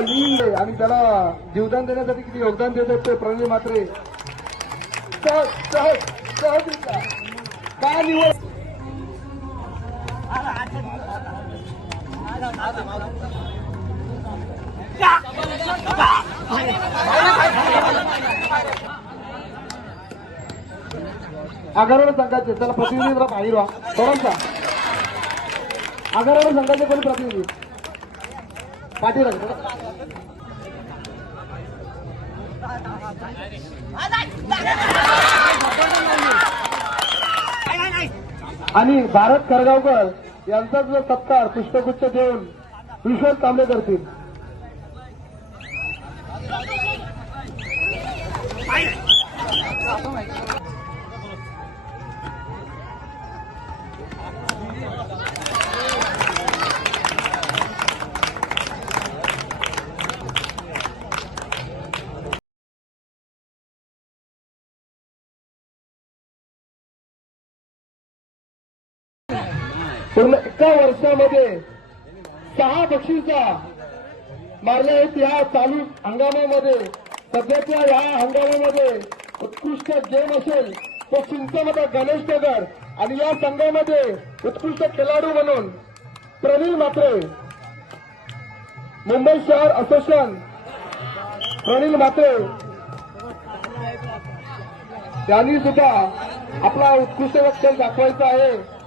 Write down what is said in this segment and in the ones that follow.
लीन आणि त्याला जीवदान देण्यासाठी किती योगदान देत आहेत ते प्रणय मात्रे सहज का निवड आगाराला संघाचे चला प्रतिनिधी जरा बाहेर व्हा. थोडासा आगाराला संघाचे कोणी प्रतिनिधी? पाटील आणि भारत खरगावकर यांचा जो सत्कार पुष्पगुच्छ देऊन विश्वास कामले करतील. पूर्ण एका वर्षामध्ये सहा बक्षिसा मारले आहेत या चालू हंगामामध्ये. सध्याच्या या हंगामामध्ये उत्कृष्ट गेम असेल तो चिंचमता गणेश नगर आणि या संघामध्ये उत्कृष्ट खेळाडू म्हणून प्रवीण मात्रे मुंबई शहर असोसिएशन प्रवीण मात्रे त्यांनी सुद्धा आपला उत्कृष्ट खेळ दाखवायचा आहे.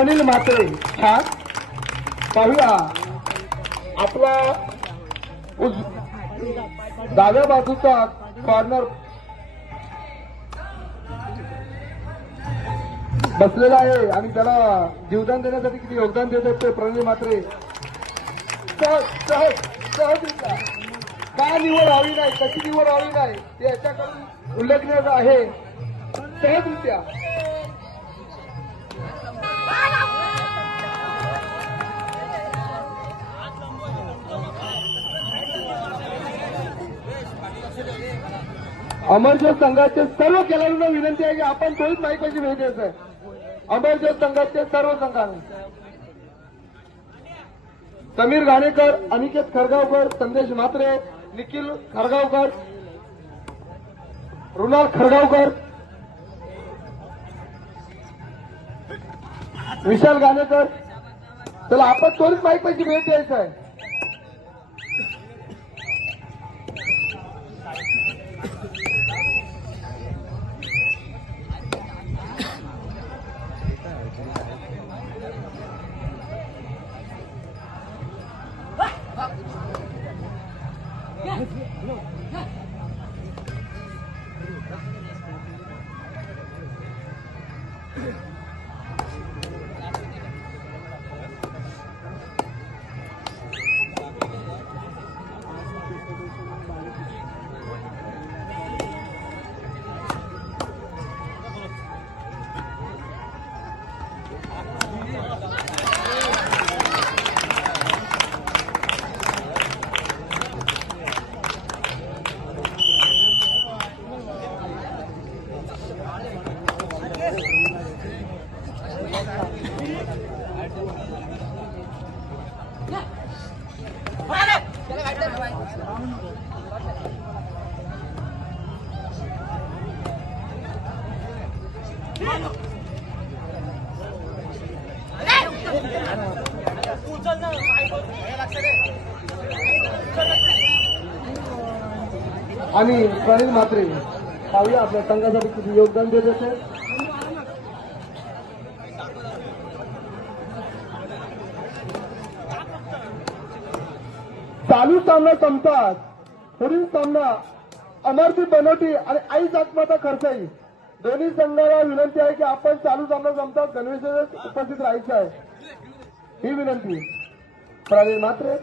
प्रनिल म्हात्रे छान पाहूया. आपला उज डाव्या बाजूचा कॉर्नर बसलेला आहे आणि त्याला जीवदान देण्यासाठी किती योगदान देत आहेत ते प्रनिल म्हात्रे. सहज सहज का निवड व्हावी नाही? कशी निवड व्हावी नाही? ते याच्याकडून उल्लेखनीय आहे. सहजरित्या अमरज्योत संघाचे सर्व खेळाडूंना विनंती आहे की आपण तोच माईकची भेट द्यायचं आहे. अमरज्योत संघाचे सर्व संघांना. समीर घाणेकर अनिकेत खरगावकर संदेश म्हात्रे निखिल खरगावकर रुणाल खरगावकर विशाल गाणेकर चला आपण तोच माईकची भेट द्यायचं आहे. No. आणि प्रणित मात्रे पाहूया आपल्या संघासाठी किती योगदान देत असेल चालू सामना संपतात पुढील सामना अमरदीप बनोटी आणि आई जातमाता खर्चाई. दोन्ही संघाला विनंती आहे की आपण चालू सामना संपतात गणवेश उपस्थित राहायचं आहे. ही विनंती. प्रवीण मात्रे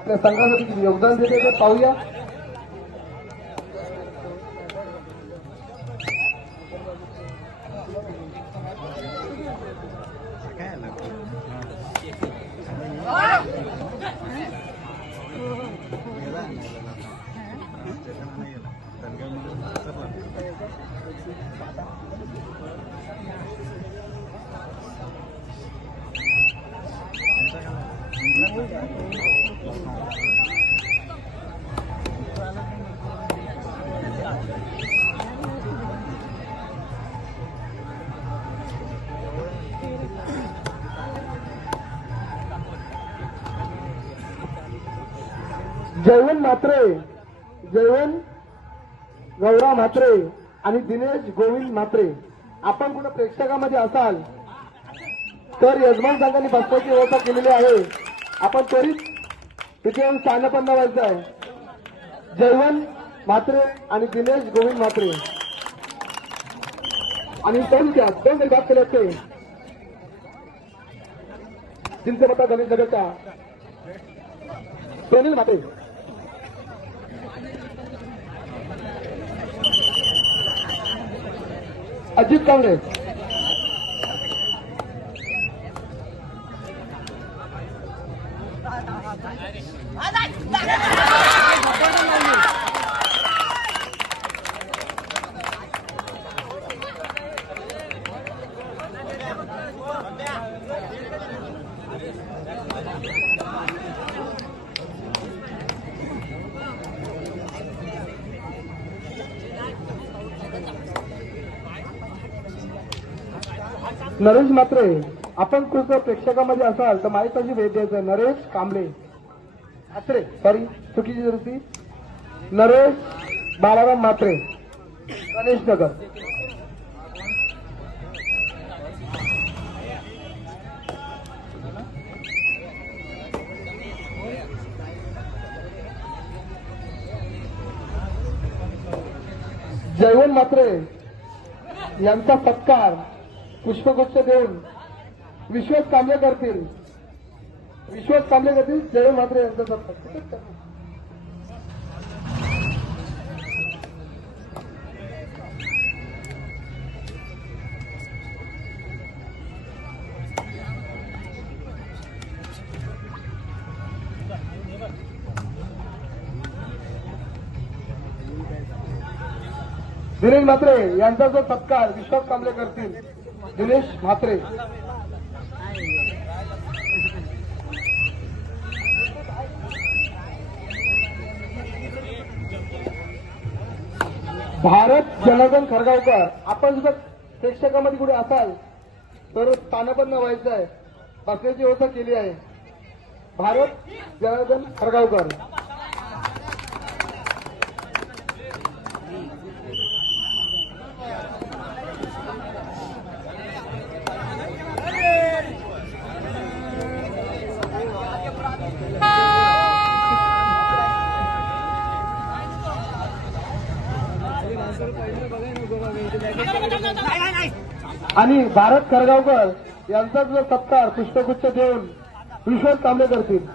आपल्या संघासाठी योगदान देते ते पाहूया. जयवंत म्हात्रे जयवंत गौरा म्हात्रे आणि दिनेश गोविंद म्हात्रे. आपण कुठं प्रेक्षकामध्ये असाल तर यजमान संघाने बसण्याची व्यवस्था केलेली आहे. आपण त्वरित तिथे येऊन स्थानपन्न व्हायचं आहे. जयवंत म्हात्रे आणि दिनेश गोविंद म्हात्रे. आणि दोन घ्या दोन विभाग केले असते चिंचपता गणेश नगरच्या प्रणील म्हात्रे. अजित काँग्रेस नरेश मात्रे आपण तुझं प्रेक्षकामध्ये असाल तर माहिती भेट द्यायचं नरेश कांबळे. मात्रे सॉरी चुकीची दुरुस्ती नरेश बालाराम मात्रे. गणेश नगर. जयवंत मात्रे यांचा सत्कार. पुष्पगुच्छ देऊन विश्वास कामले करतील. विश्वास कामले करतील. जय मात्रे यांचा सत्कार धीरेन म्हात्रे यांचा जो सत्कार विश्वास कांबळे करतील दिनेश म्हात्रे. भारत जनार्दन खरगावकर. आपण सुद्धा प्रेक्षकामध्ये कुठे असाल तर स्थानपन्न व्हायचं आहे बसण्याची व्यवस्था केली आहे. भारत जनार्दन खरगावकर. आणि भारत खरगावकर यांचा जो सत्कार पुष्पगुच्छ देऊन विश्वास कामले करतील.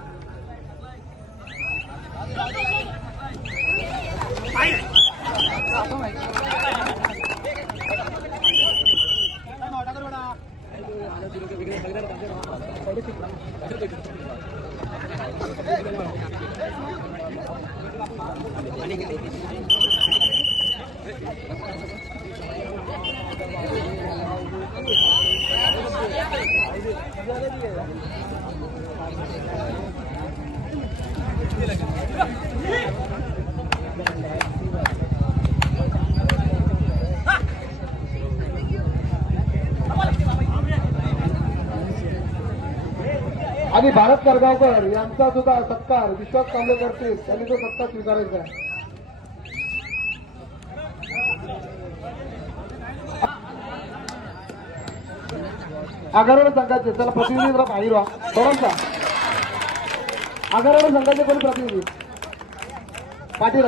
आणि भारत करगावकर यांचा सुद्धा सत्कार विश्वास कांबळे करतील त्यांनी तो सत्ता स्वीकारायचा आहे. आगारावर संघाचे चला प्रतिनिधी जरा बाहेर व्हा. थोडासा आगारावर संघाचे कोणी प्रतिनिधी? पाटील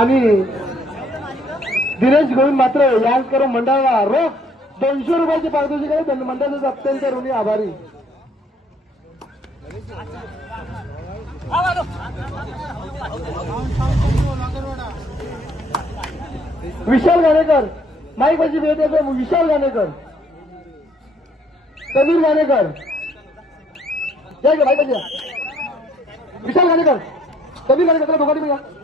आणि दिनेश गोविंद मात्र यांकर मंडळाला रोख दोनशे रुपयाचे पारितोषिक आहे. मंडळाचे अत्यंत ऋणी आभारी. विशाल गाणेकर माईक माझी भेट येतो विशाल गाणेकर. कबीर गाणेकर. जय ग भाई विशाल गाणेकर कबीर गाणेकर त्याला दोघांनी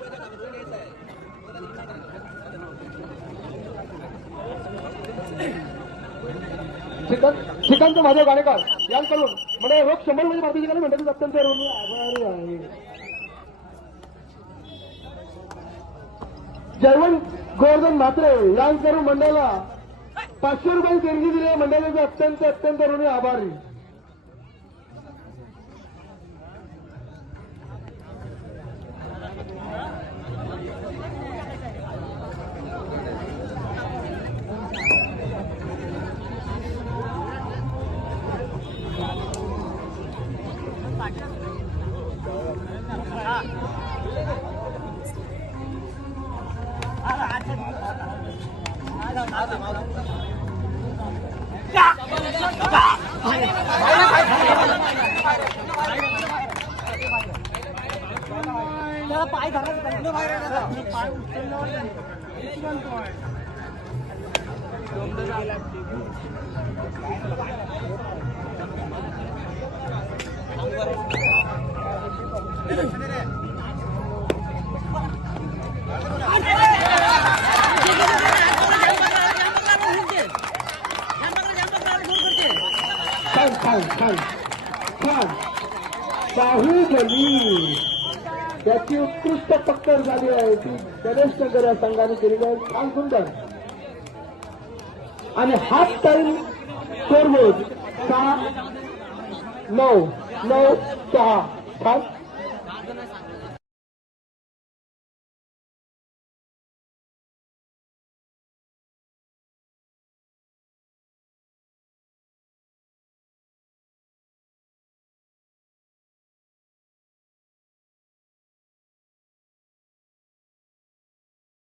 श्रीकांत श्रीकांत महादेव गाणेकर यांकडून. म्हणजे रोख शंभर म्हणजे भारतीय गाणे म्हणतात अत्यंत आभारी आहे जयवंत गोवर्धन म्हात्रे यांकडून मंडळाला पाचशे रुपये देणगी दिली. मंडळाचे अत्यंत अत्यंत ऋणी आभारी. पाय धरायचं कुठलं बाहेर येणार? पाय उचलल्यावर छान छान छान बाहुबली त्याची उत्कृष्ट पक्कर झाली आहे ती गणेश नगर या संघाने केलेली आहे छान सुंदर आणि हाफ टाईम स्कोरबोर्ड सहा नऊ नऊ सहा छान